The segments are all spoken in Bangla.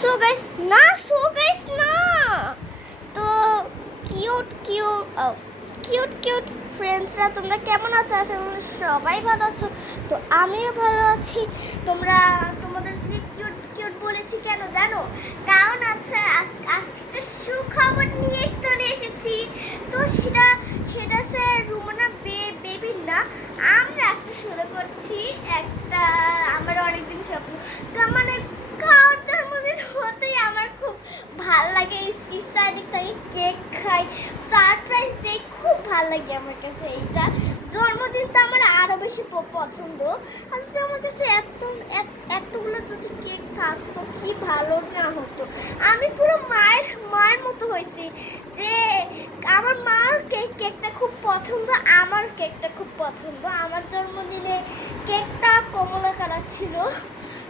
সো গাইস না তো কিউট ফ্রেন্ডসরা তোমরা কেমন আছো? আশা করি সবাই ভালো আছো। তো আমিও ভালো আছি। তোমাদেরকে কিউট বলেছি কেন জানো? কারণ আজকে একটা সুখবর নিয়ে চলে এসেছি। তো সেটা সে রুমানা বেবি না, আমরা একটা শুরু করছি। একটা আমার অনেকদিন স্বপ্ন, তার মানে কার জন্মদিন হতেই আমার খুব ভালো লাগে। ইচ্ছাদিক থাকে, কেক খাই, সারপ্রাইজ দেই, খুব ভালো লাগে আমার কাছে। এইটা জন্মদিনটা আমার আরও বেশি পছন্দ। আসলে আমার কাছে এতগুলো যদি কেক থাকতো কি ভালো না হতো। আমি পুরো মায়ের মতো হয়েছি যে আমার মার কেকটা খুব পছন্দ, আমার কেকটা খুব পছন্দ। আমার জন্মদিনে কেকটা কমলা কালার ছিল।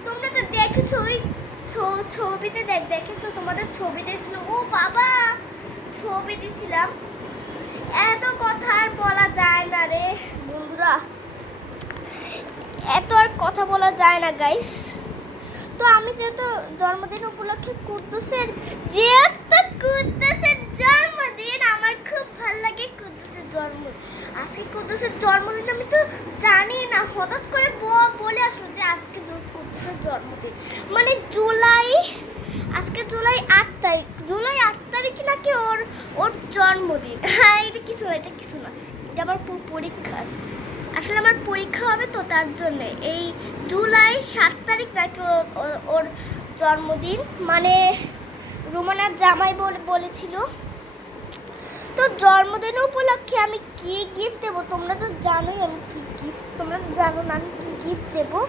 তোমরা তো দেখেছো ওই ছবিতে দেখেছো, তোমাদের ছবি দেখছিল। ও বাবা, ছবি দিছিলাম। এত কথা আর বলা যায় না রে বন্ধুরা, এত আর কথা বলা যায় না গাইস। তো আমি যেহেতু জন্মদিন উপলক্ষে কুদ্দুসের জন্মদিন, আমার খুব ভালো লাগে কুদ্দুসের জন্মদিন। আজকে কুদ্দুসের জন্মদিন আমি তো জানি না, হঠাৎ করে বলে আসলো যে আজকে কুদ্দুসের জন্মদিন। মানে আজকে জুলাই 8 তারিখ, জুলাই 8 তারিখে নাকি ওর জন্মদিন। হ্যাঁ, এটা কিছু না, এটা আমার পরীক্ষা। আসলে আমার পরীক্ষা হবে, তো তার জন্য এই জুলাই 7 তারিখ নাকি ওর জন্মদিন। মানে রুমানার জামাই বলেছিল। তো জন্মদিন উপলক্ষে আমি কি গিফট দেবো তোমরা তো জানোই। আমি কি গিফট, তোমরা তো জানো না আমি কি গিফট দেবো।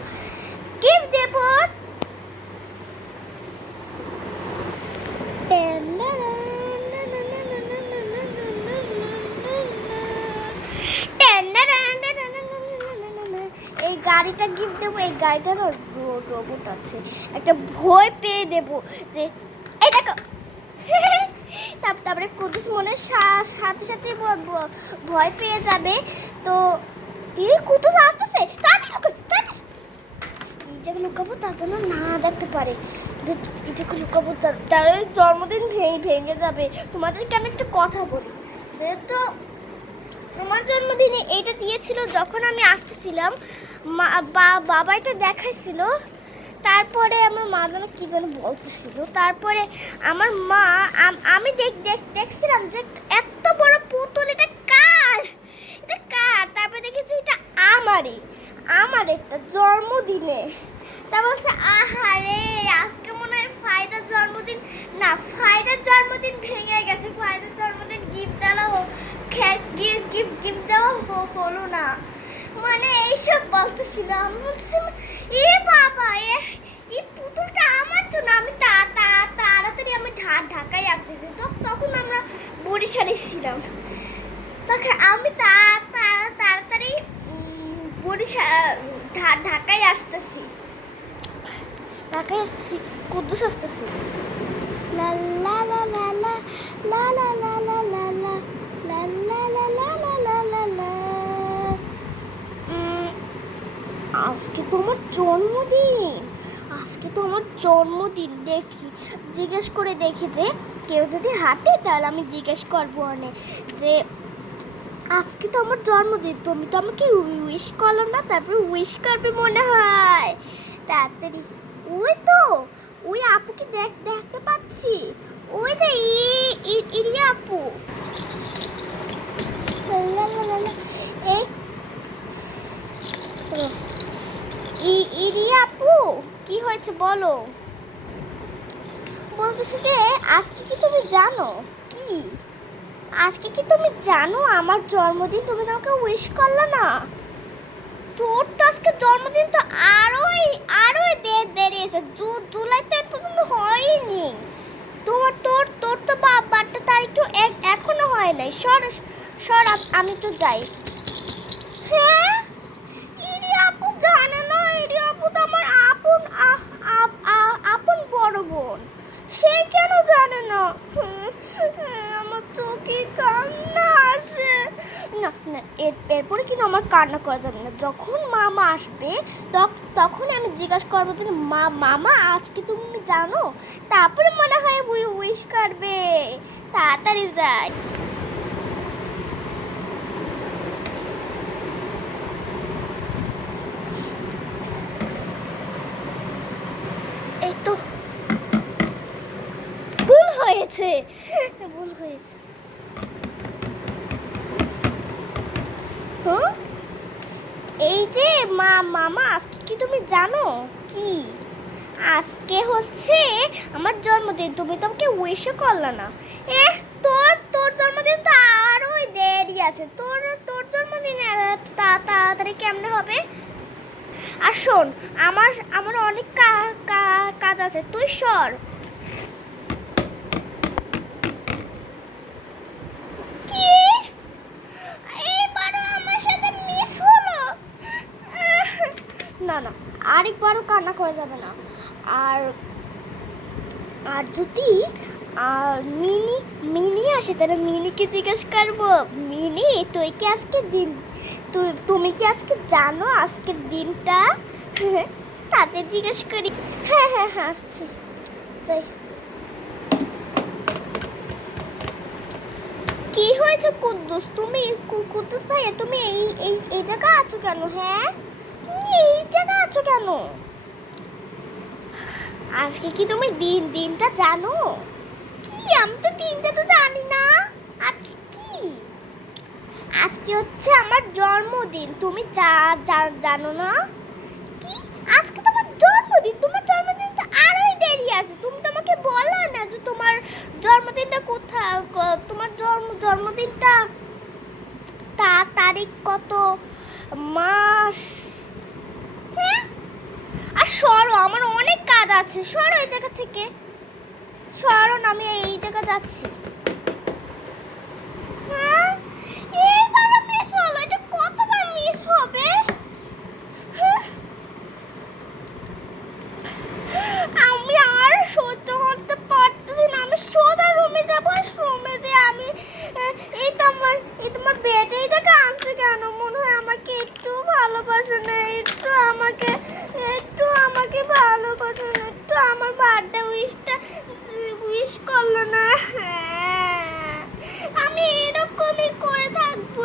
এই গাড়িটা গিফট দেবো। এই গাড়িটার রোবট আছে, একটা ভয় পেয়ে দেবো যে এই দেখো। তারপরে কুদ্দুস মনে সাথে সাথে ভয় পেয়ে যাবে। তো এই কুদ্দুস আসতেছে, এই জায়গায় লুকাবো তার জন্য না দেখতে পারে। এই জায়গায় লুকাবো, তার জন্মদিন ভেঙে যাবে। তোমাদেরকে আমি একটা কথা বলি, তো তোমার জন্মদিনে এইটা দিয়েছিল যখন আমি আসতেছিলাম, বাবা এটা দেখাইছিল। তারপরে আমার মা যেন কি যেন বলতেছিল। তারপরে আমার মা আমি দেখছিলাম যে এত বড় পুতুল, এটা কার। তারপরে দেখেছি এটা আমার একটা জন্মদিনে। তা বলছে আহারে, আজকে মনে হয় ফায়দার জন্মদিন না, ফায়দার জন্মদিন ভেঙে গেছে। ফায়দার জন্মদিন গিফট দেওয়া হলো না। মানে এইসব বলতেছিল। আমি বলছিলাম এ বাবা, এই পুতুলটা আমার জন্য। আমি তাড়াতাড়ি আমি ঢাকায় আসতেছি। তখন আমরা বরিশালে ছিলাম। তখন আমি তাড়াতাড়ি ঢাকায় আসতেছি। কুদ্দুস আসতেছি। লা লা লা লা লা লা লা লা লা লা লা লা লা লা লা লা লা লা। আজকে তোমার জন্মদিন। জিজ্ঞেস করে দেখি যে কেউ যদি হাঁটে তাহলে আমি জিজ্ঞেস করবো অনেক যে আজকে তো আমার জন্মদিন, তুমি তো আমাকে উইশ করলো না। তারপরে উইশ করবে মনে হয় তাড়াতাড়ি। ওই আপুকে দেখতে পাচ্ছি, ওই যে ইরিয়া আপু। ইরিয়া আপু, কি হয়েছে বলো? বলতেছি যে আজকে কি তুমি জানো আমার জন্মদিন, তুমি তো আমাকে উইশ করলে না। তোর তো আজকে জন্মদিন তো আরো দেরি আছে। জুলাই তো পর্যন্ত হয়নি। তোর তো বার্থডে তারিখ তো এখনো হয় নাই। সর আমি তো যাই। হ্যাঁ, ইরিয়া আপু জানে না। ইরিয়া আপু তো আমার আপন বড় বোন, সে কেন জানে না? আমার চোখে কান্না আসে। না এরপরে কিন্তু আমার কান্না করা যাবে না। যখন মামা আসবে তখন আমি জিজ্ঞাসা করবো যে মামা আজকে তুমি জানো, তারপরে মনে হয় উইশ করবে। তাড়াতাড়ি যাই। এই তো ভুল হয়েছে। হ্যাঁ, এই যে মামা আজকে কি তুমি জানো কি? আজকে হচ্ছে আমার জন্মদিন, তুমি তো আমাকে উইশও করলে না। তোর জন্মদিন তো আরো দেরি আছে। তোর জন্মদিন তাড়াতাড়ি কেমনে হবে? আর শোন, আমার অনেক কাজ আছে, তুই সর। কি? এবারও আমার সাথে মিস হলো। না, আরেকবারও কান্না করা যাবে না। আর যদি মিনি আসে তাহলে মিনিকে জিজ্ঞেস করবো, মিনি তুমি কি আজকে জানো আজকের দিনটা? তাতে জিজ্ঞেস করি। হ্যাঁ আসছি, যাই। কি হয়েছে কুদ্দুস? কুদ্দুস ভাইয়া তুমি এই জায়গা আছো কেন? হ্যাঁ, তুমি এই জায়গা আছো কেন? আজকে কি তুমি দিনটা জানো? কি? আমি তো দিনটা তো জানি না। আজকে কি? আজকে হচ্ছে আমার জন্মদিন, তুমি জানো না? কি? আজকে তোমার জন্মদিন? তোমার জন্মদিন তো আরোই দেরি আছে। তুমি তো আমাকে বলো না যে তোমার জন্মদিনটা কোথায়, তোমার জন্মদিনটা তারিখ কত, মাস? হ্যাঁ, আর সরো, আমার অনেক কাজ আছে। সরো এই জায়গা থেকে, সরো না, আমি এই জায়গা যাচ্ছি। হ্যাঁ, এইবারও মিস হলো। এটা কতবার মিস হবে? আমি আর সহ্য করতে পারতেছি না। আমি সোজা রুমে যাবো। আর রুমে যে আমি এই তোমার বেড এই জায়গা আনছে কেন? মনে হয় আমাকে একটু ভালোবাসে না, একটু আমাকে ভালোবাসে না, একটু আমার বার্থডে উইশ করলো না। আমি এরকমই করে থাকবো।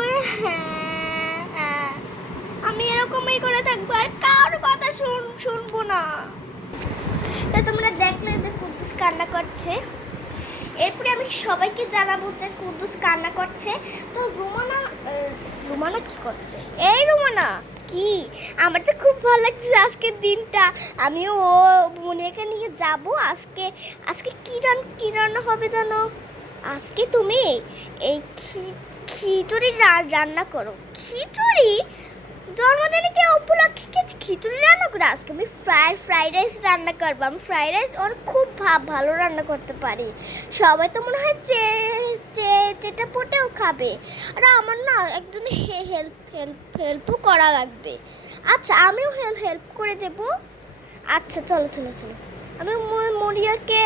আমি এরকমই করে থাকবো, আর কারোর কথা শুনবো না। তো তোমরা দেখলে যে কুদ্দুস কান্না করছে। এরপরে আমি সবাইকে জানাবো যে কুদ্দুস কান্না করছে। তো রুমানা কি করছে? এই রুমানা, কি? আমার তো খুব ভালো লাগছে আজকের দিনটা। আমিও মনিয়াকে নিয়ে যাব। আজকে কি রান্না হবে জানো? আজকে তুমি এই খিচুড়ি রান্না করো। খিচুড়ি? জন্মদিনে কে উপলক্ষে খিচুড়ি রান্না করে? আজকে আমি ফ্রাইড রাইস রান্না করবো। আমি ফ্রাইড রাইস খুব ভালো রান্না করতে পারি। সবাই তো মনে হয় চেটা পটেও খাবে। আর আমার না একজন হেল্পও করা লাগবে। আচ্ছা, আমিও হেল্প করে দেব। আচ্ছা, চলো। আমি মরিয়াকে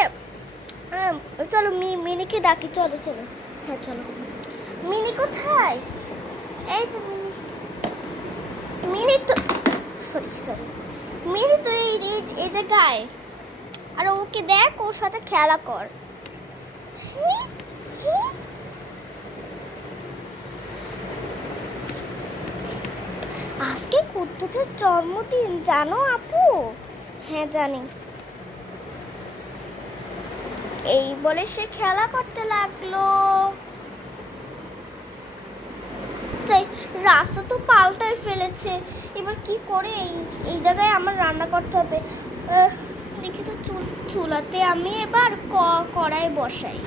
চলো মিনিকে ডাকি। চলো। হ্যাঁ চলো। মিনি কোথায়? এই যে মিনি তো সরি মিনি তো এই জায়গায়। আর ওকে দেখ, ওর সাথে খেলা কর। আজকে কুদ্দুসের জন্মদিন, জানো আপু? হ্যাঁ জানি। এই বলে সে খেলা করতে লাগলো। রাস্তা তো পাল্টাই ফেলেছে। এবার কি করে এই জায়গায় আমার রান্না করতে হবে। দেখি তো চুলাতে আমি এবার কড়াই বসাই।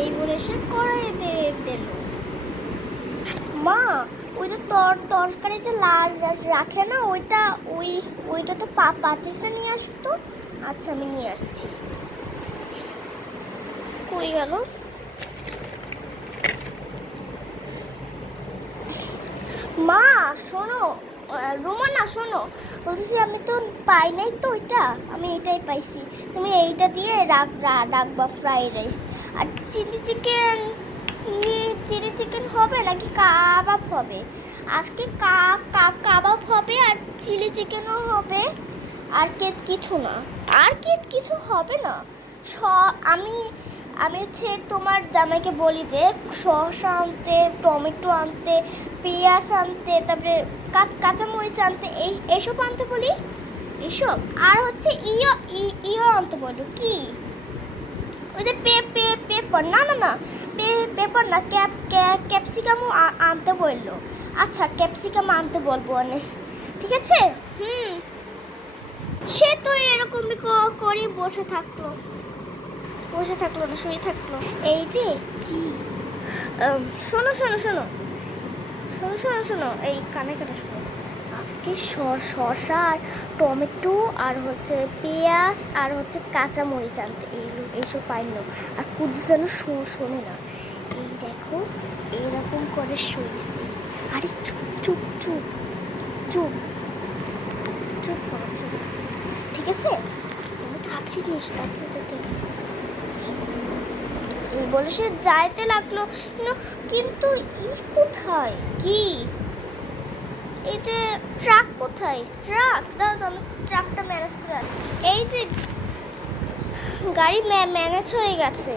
এই বলে সে কড়াই দিল। মা, ওই যে তরকারি যে লাল রাখে না, ওইটা তো পাতিলটা নিয়ে আসতো। আচ্ছা, আমি নিয়ে আসছি। কই গেল? মা শোনো, রুমানা শোনো, বলতেছি আমি তো পাই নাই তো ওইটা, আমি এটাই পাইছি। তুমি এইটা দিয়ে রাখবা ফ্রাইড রাইস। আর চিলি চিকেন চিলি চিকেন হবে নাকি কাবাব হবে? আজকে কাবাব হবে আর চিলি চিকেনও হবে। আর কিছু না, আর কিছু হবে না। আমি আমি হচ্ছে তোমার জামাইকে বলি যে শসা আনতে, টমেটো আনতে, পেঁয়াজ আনতে, তারপরে কাঁচামরিচ আনতে, এইসব আনতে বলি, এইসব। আর হচ্ছে ইও আনতে বলো, কি ওই যে পেপার, না না না, পেপার না, ক্যাপসিকামও আনতে বললো। আচ্ছা, ক্যাপসিকাম আনতে বলবো অনেক, ঠিক আছে। সে তো এরকমই করে বসে থাকলো না, শুয়ে থাকলো। এই যে কি, শোনো শোনো শোনো শোনো শোনো শোনো, এই কানে শোনো। আজকে শসা আর টমেটো আর হচ্ছে পেঁয়াজ আর হচ্ছে কাঁচামরিচ আনতে, এইসব পাইল। আর কুদ্দুস যেন শোনে না। এই দেখো এরকম করে শুয়েছে। আরে চুপ চুপ চুপ চুপ চুপ করো, চুপ, ঠিক আছে। তুমি তাড়াতাড়ি নিস, তাড়াতাড়ি বলে সে যাইতে লাগলো। কিন্তু কোথায়, কি এই যে ট্রাক কোথায়? ট্রাক দাঁড়াও তো, আমি ট্রাকটা ম্যানেজ করে আনি। এই যে গাড়ি ম্যানেজ হয়ে গেছে।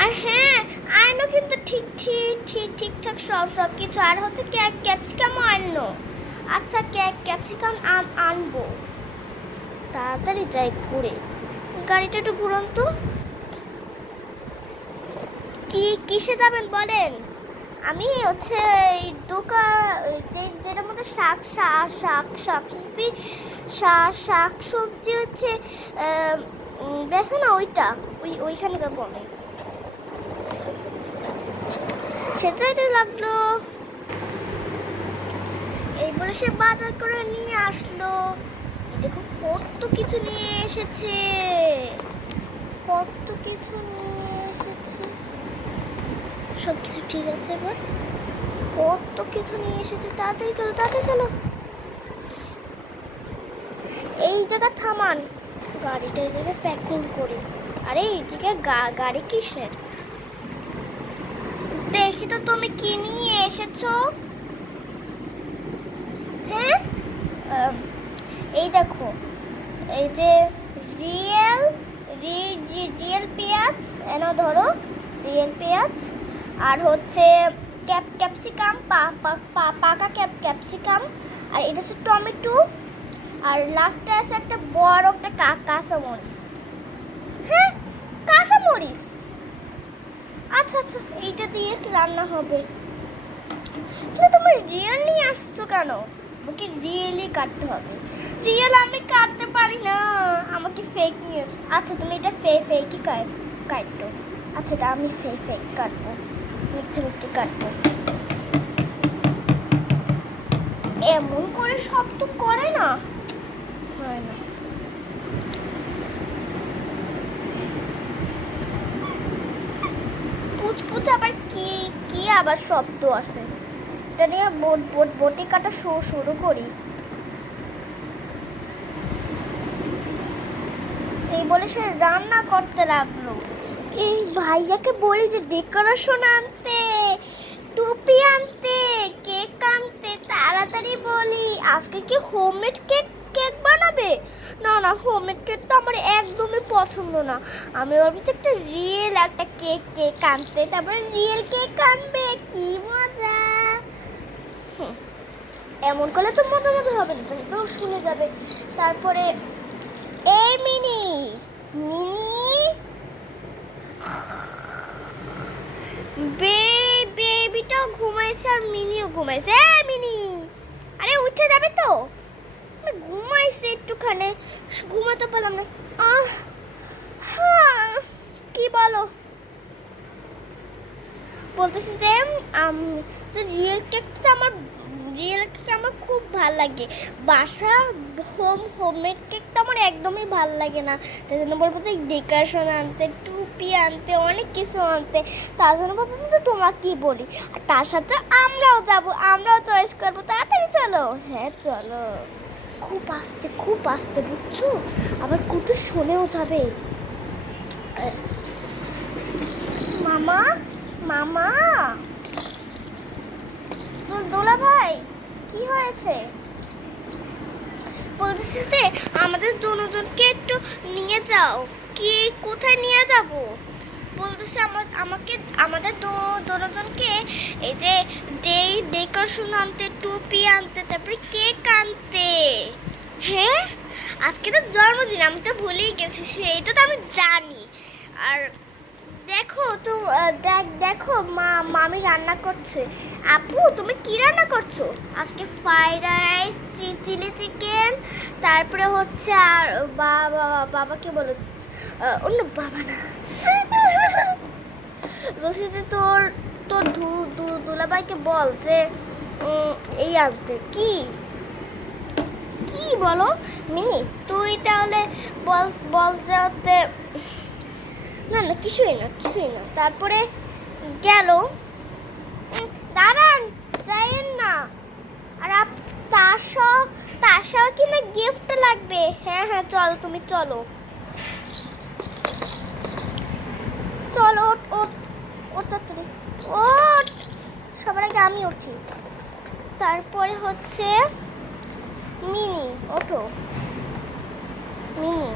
আর হ্যাঁ, আইনো কিন্তু ঠিকঠাক সব কিছু। আর হচ্ছে ক্যাপসিকামও আনলো। আচ্ছা, ক্যাপসিকাম আনবো, তাড়াতাড়ি যাই ঘুরে। গাড়িটা একটু ঘুরুন তো। কিসে যাবেন বলেন? আমি হচ্ছে এই দোকান, যেটার মধ্যে শাক সবজি হচ্ছে বেছে না, ওইখানে যাবো আমি। সে চাইতে লাগলো। এই বলে সে বাজার করে নিয়ে আসলো। দেখো কত কিছু নিয়ে এসেছে, কত কিছু নিয়ে এসেছে। সব কিছু ঠিক আছে এবার? কত কিছু নিয়ে এসেছে। তাড়াতাড়ি চলো, তাড়াতাড়ি চলো। এই জায়গা থামান, গাড়িটা এই জায়গায় প্যাকিং করি। আরে এই জায়গায় গাড়ি কিসের? দেখি তো তুমি কি নিয়ে এসেছো। হ্যাঁ, এই দেখো, এই যে রিয়েল পেঁয়াজ এনো, ধরো রিয়েল পেঁয়াজ। আর হচ্ছে ক্যাপসিকাম, পাকা ক্যাপসিকাম। আর এটা হচ্ছে টমেটো। আর লাস্টে আছে একটা বড় একটা কাঁচামরিচ। হ্যাঁ, কাঁচামরিচ। আচ্ছা আচ্ছা, এইটা দিয়ে রান্না হবে। কিন্তু তুমি রিয়েল নিয়ে আসছো কেন? আমাকে রিয়েলই কাটতে হবে। রিয়েল আমি কাটতে পারি না, আমাকে ফেক নিয়ে। আচ্ছা, তুমি এটা ফেকই কাটতো। আচ্ছা, এটা আমি ফেক কাটবো, মিথ্যে কাটবো। এমন করে সব তো করে না, হয় না। পুচ আবার কি আবার শব্দ আসে? এটা নিয়ে বটি কাটা শুরু করি। এই বলে সে রান্না করতে লাগলো। এই ভাইয়াকে বলি যে ডেকোরেশন আনতে, টুপি আনতে, কেক আনতে, তাড়াতাড়ি বলি। আজকে কি হোমমেড কেক বানাবে? না না, হোমমেড কেক তো আমার একদমই পছন্দ না। আমি ভাবছি একটা রিয়েল একটা কেক আনতে, তারপরে রিয়েল কেক আনবে। কি মজা! এমন করলে তো মজা হবে না, তো শুনে যাবে। তারপরে এই মিনি বেবিটাও ঘুমাইছে আর মিনিও ঘুমাইছে। মিনি, আরে উঠে যাবে তো? ঘুমাইছে একটুখানি, ঘুমাতে পারলাম না। কি বলো? বলতেছি যে তো রিয়েল কেক আমার খুব ভালো লাগে। বাসা হোমমেড কেক তো আমার একদমই ভালো লাগে না। তাই জন্য বলবো যে ডেকোরেশন আনতে, টুপি টুপি আনতে, অনেক কিছু আনতে। তার জন্য ভাবলাম যে তোমাকেই বলি, আর তার সাথে আমরাও যাব, আমরাও চয়েস করবো। তাড়াতাড়ি চলো। হ্যাঁ চলো। খুব আস্তে বুঝছো, আবার কুটু শোনেও যাবে। মামা মামা দোলা ভাই, কি হয়েছে? বলতেছি যে আমাদের দুজনকে একটু নিয়ে যাও। কি কোথায় নিয়ে যাব? বলতেছে আমাদের দুজনকে এই যে ডেকোরেশন আনতে, টুপি আনতে, তারপরে কেক আনতে। হ্যাঁ, আজকে তো জন্মদিন, আমি তো ভুলেই গেছি, সেইটা তো আমি জানি। আর দেখো তো, দেখো মামি রান্না করছে। আপু তুমি কি রান্না করছো আজকে? ফ্রাইড রাইস, চিলি চিকেন, তারপরে হচ্ছে আর বাবাকে বলো, অন্য বাবা না, বলছি যে তোর তোর দুলাভাইকে বল যে এই আনতে। কি কি বলো মিনি? তুই তাহলে বল বল যে হচ্ছে না না কিছুই না। তারপরে গেল। দাঁড়ান, যাইয়েন না। আর তার সহ কিনা গিফট লাগবে। হ্যাঁ চলো, তুমি চলো ওঠ তাড়াতাড়ি ওঠ। সবার আগে আমি উঠি, তারপরে হচ্ছে মিনি। ওঠো মিনি।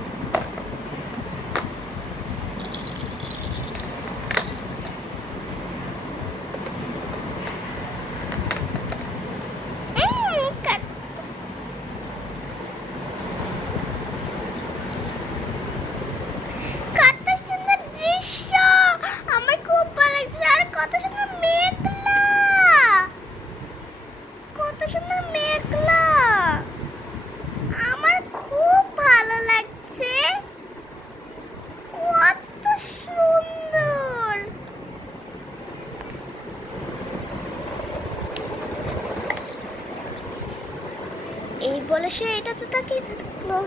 এই বলে সে এটাতে তাকিয়ে থাকলো।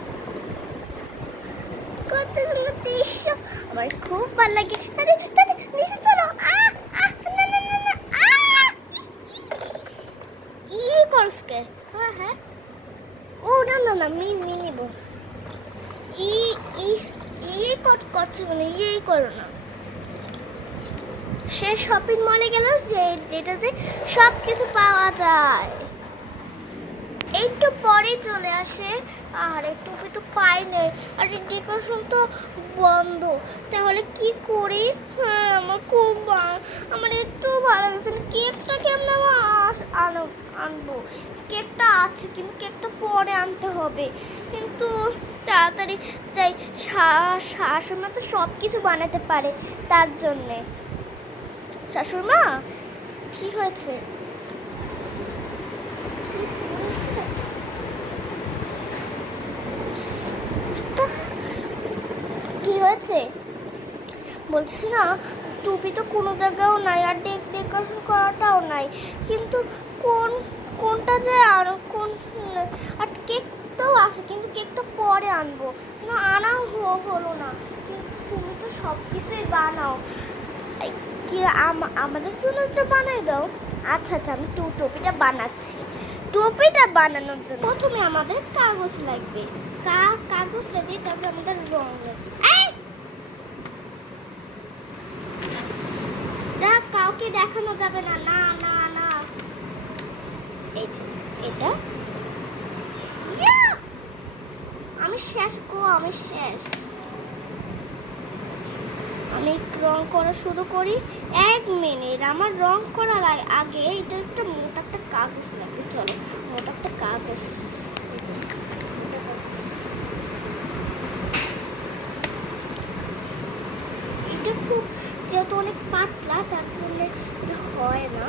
কত সুন্দর দৃশ্য, আমার খুব ভালো লাগে। নিচে চলো। ই করসকে। হ্যাঁ ও না মি নিব। ই ই ই করছো না, ইয়ে করো না। সে শপিং মলে গেল, যেটাতে সব কিছু পাওয়া যায়। একটু পরে চলে আসে, আর একটু তো পাই নাই, আর ডেকোরেশন তো বন্ধ। তাহলে কি করি? হ্যাঁ আমার একটু ভালো লাগছে না। কেকটা কেমন আনবো? কেকটা আছে, কিন্তু কেকটা পরে আনতে হবে। কিন্তু তাড়াতাড়ি যাই, শাশুড়ি মা তো সব কিছু বানাতে পারে। তার জন্যে শাশুড়ি মা, কি হয়েছে? কি হয়েছে বলছি না, টুপি তো কোনো জায়গাও নাই, আর ডেকোরেশন করাটাও নাই। কিন্তু কোনটা যে আর আর কেকটাও আছে, কিন্তু কেকটা পরে আনবো না, আনা হলো না। কিন্তু তুমি তো সব কিছুই বানাও, কি আমাদের জন্য একটা বানাই দাও। আচ্ছা আমি টুপিটা বানাচ্ছি। টুপিটা বানানোর জন্য প্রথমে আমাদের কাগজ লাগবে। কাগজ লাগিয়ে তারপরে আমাদের রং লাগবে। কাউকে দেখানো যাবে না। না এই যে এটা আমি শেষ আমি রং করা শুরু করি। 1 মিনিট, আমার রং করা আগে এটা একটা মোটা একটা কাগজ লাগবে। চলো, মোটা একটা কাগজ। এটা খুব যেহেতু অনেক পাতলা, তার জন্য এটা হয় না।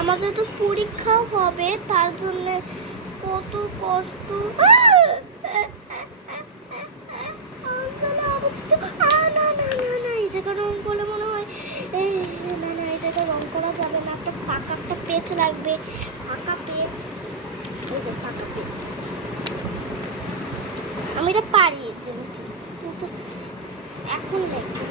আমাদের তো পরীক্ষাও হবে, তার জন্য কত কষ্ট। এই জায়গা রং করলে মনে হয় না এই জায়গা রং করা যাবে না। একটা পেজ লাগবে, ফাঁকা পেজ। এই যে ফাঁকা পেজ। আমি এটা পারি কিন্তু কিন্তু এখন দেখি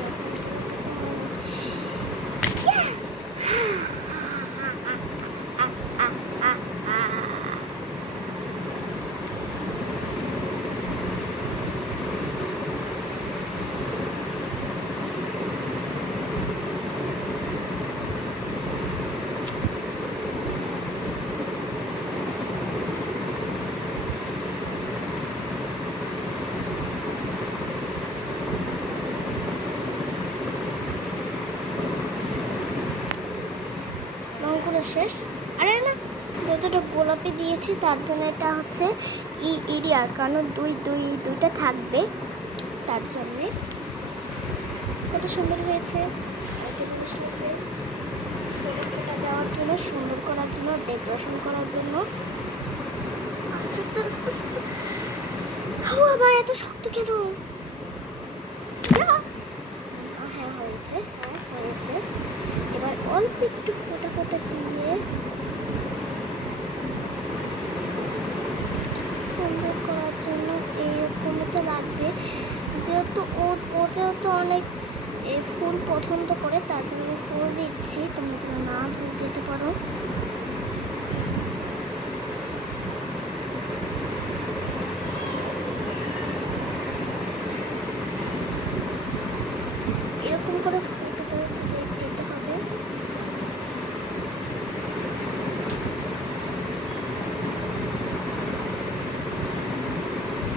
করে শেষ। আরে না, যতটা গোলাপি দিয়েছি তার জন্য এটা হচ্ছে ইডিয়ার, কারণ দুইটা থাকবে তার জন্যে। কত সুন্দর হয়েছে দেওয়ার জন্য, সুন্দর করার জন্য, ডেকোরেশন করার জন্য। আস্তে আস্তে আস্তে আস্তে বাবা এত শক্ত কেন? হ্যাঁ হয়েছে, হ্যাঁ হয়েছে। এবার অল্প একটু ফোটা ফোটা দিয়ে সুন্দর করার জন্য এইরকম তো লাগবে। যেহেতু ও যেহেতু অনেক এই ফুল পছন্দ করে তার জন্য ফুল দিচ্ছি, তোমরা যেন না দিতে পারো। এরকম করে ফুলটা দিতে হবে।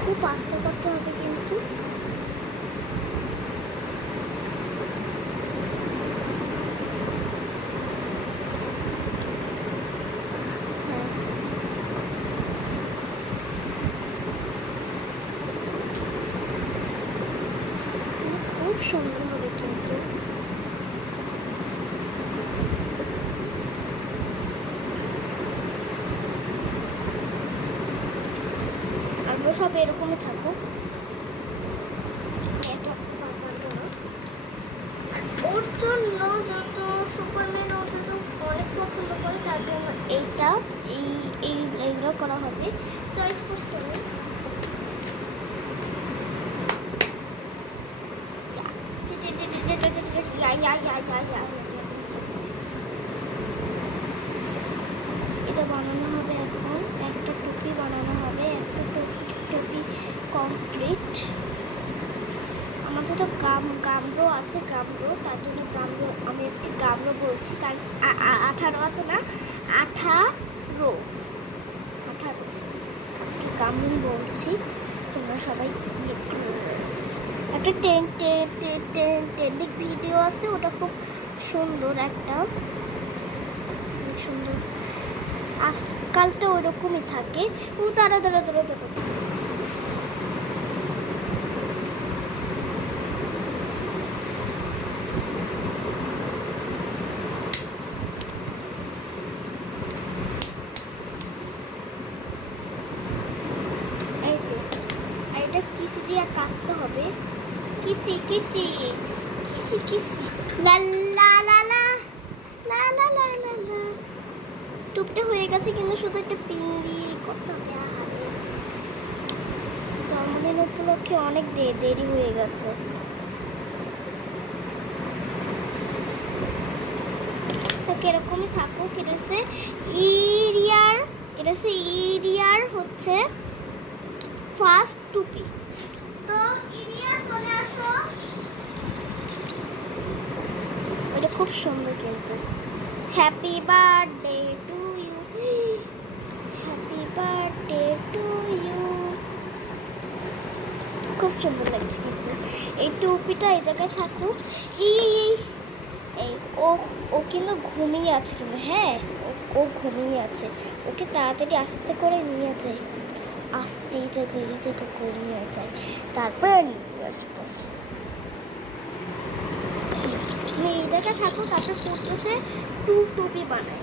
খুব আস্তে করতে হবে কিন্তু। খুব সুন্দর হবে কিন্তু। আমরা সব এরকমই থাকবো, ওর জন্য যত সুপারম্যান ওর যত অনেক পছন্দ করে তার জন্য এইগুলো করা হবে। চয়েস করছে এটা বানানো হবে। এখন একটা টুপি বানানো হবে, একটা টুপি কমপ্লিট। আমাদের তো গামরো আছে, গামরো, তার জন্য গামরো আমি আজকে গামরো বলছি, কারণ 18 আছে না, 18 আজকে গামরো বলছি। তোমরা সবাই একটা ট্রেন্ডিং ভিডিও আছে, ওটা খুব সুন্দর, একটা সুন্দর। আজকালটা ওইরকমই থাকে। ও দাঁড়া এটা কিসি দিয়ে কাটতে হবে। কিচি লা লা লা লা লা লা লা লা লা। টুপটা হয়ে গেছে কিন্তু শুধু একটা পিন দিয়ে করতে হবে। জন্মদিন উপলক্ষে অনেক দেরি হয়ে গেছে। এরকমই থাকুক। এটা হচ্ছে ইরিয়ার হচ্ছে ফার্স্ট টুপি। তো ইরিয়া চলে আসো। এটা খুব সুন্দর কিন্তু। Happy birthday to you, happy birthday to you. খুব সুন্দর লাগছে কিন্তু। এই টুপিটা এই জায়গায় থাকুক। ও কিন্তু ঘুমিয়ে আছে কিন্তু। হ্যাঁ, ও ঘুমিয়ে আছে। ওকে তাড়াতাড়ি আস্তে করে নিয়ে যায়, আস্তে এই জায়গায় করে নিয়ে যায়, তারপরে নিয়ে আসবো। আমি এই জায়গায় থাকবো, তারপরে পড়তেছে টুপি বানাই।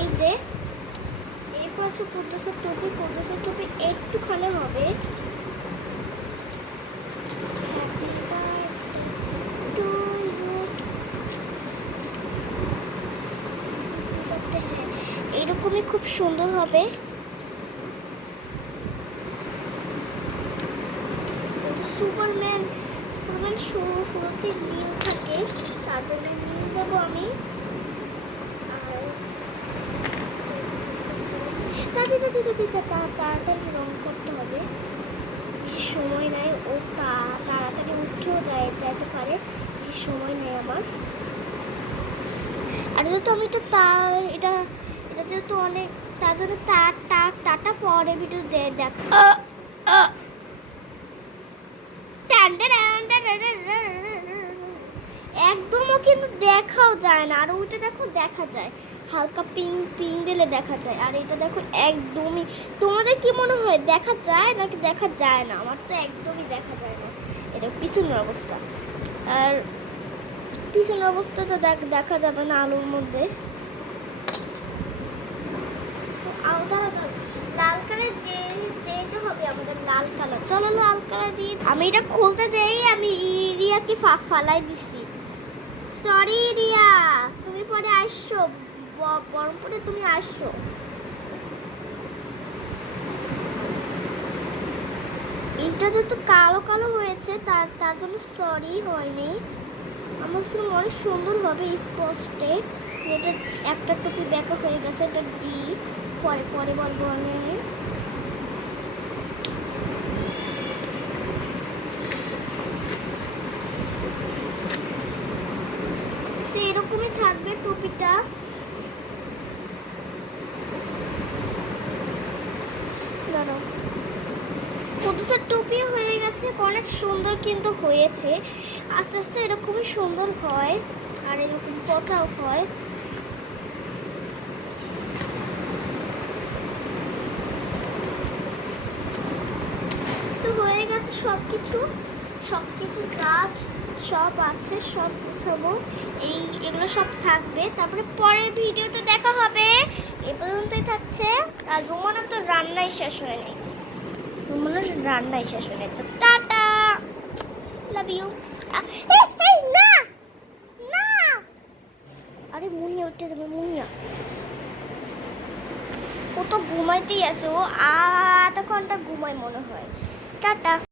এই যে এরপর আছে কুদ্দুসের টুপি। কুদ্দুসের টুপি একটুখানি হবে। এইরকমই খুব সুন্দর হবে। সুপারম্যান শুরুতে নীল থাকে, তার জন্য নীল দেবো আমি। তাড়াতাড়ি রং করতে হবে, সময় নেয়। ও তাড়াতাড়ি উঠেও যাইতে পারে, সময় নেই আমার। আর যেহেতু আমি এটা যেহেতু অনেক, তার জন্য টাটা পরে ভিডিও দেখ। একদমও কিন্তু দেখাও যায় না। আর ওইটা দেখো দেখা যায়, হালকা পিঙ্ক দিলে দেখা যায়। আর এটা দেখো একদমই, তোমাদের কি মনে হয় দেখা যায় নাকি দেখা যায় না? আমার তো একদমই দেখা যায় না। এটা পিছনের অবস্থা, আর পিছনের অবস্থা তো দেখা যাবে না আলুর মধ্যে। লাল কালার দিতে হবে আমাদের, লাল কালার। চলো লাল কালার দিয়ে আমি এটা খুলতে যাই, আমি রিয়াকে ফালাই দিছি। সরি রিয়া, তুমি পরে আসছো, বরমপুরে তুমি আসছো। এটা যেহেতু কালো হয়েছে, তার জন্য সরি হয়নি। আমার শুধু অনেক সুন্দর হবে স্পষ্টে। এটা একটা টুপি ব্যাকা হয়ে গেছে, এটা ডি, পরে বলবো আমি। তো এরকমই থাকবে টুপিটা। দাঁড়াও, কুদ্দুসের টুপিও হয়ে গেছে, অনেক সুন্দর কিন্তু হয়েছে। আস্তে আস্তে এরকমই সুন্দর হয়, আর এরকম কথাও হয়। তো হয়ে গেছে সবকিছু যা সব আছে সব গুছাবো। এগুলো সব থাকবে, তারপরে পরের ভিডিওতে দেখা হবে। এ পর্যন্তই থাকছে। আর রুমানা তো রান্নাই শেষ হয় নাই, তো টাটা, লাভ ইউ। না না, আরে মুনিয়া উঠতে দেবে, মুনিয়া ও তো ঘুমাইতেই আছে, ও আধা ঘন্টা ঘুমায় মনে হয়। টাটা।